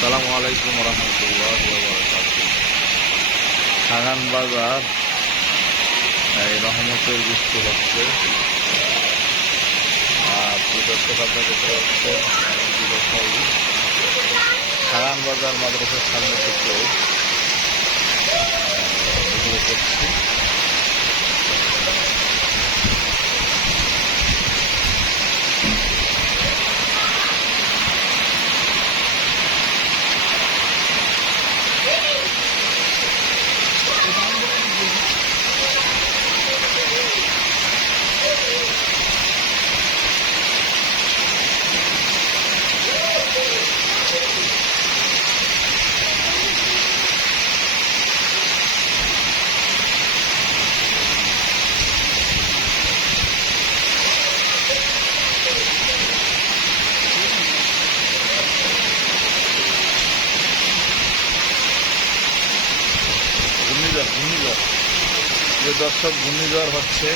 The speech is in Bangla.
আসসালামু আলাইকুম রহমতুল্লাহ খাগান বাজার, এই রহমতের বৃষ্টি হচ্ছে আর দর্শক যুবক সাহেব। খাগান বাজার মাদ্রাসার সামনে থেকে ঘূর্ণিঝড় যে দর্শক ঘূর্ণিঝড় হচ্ছে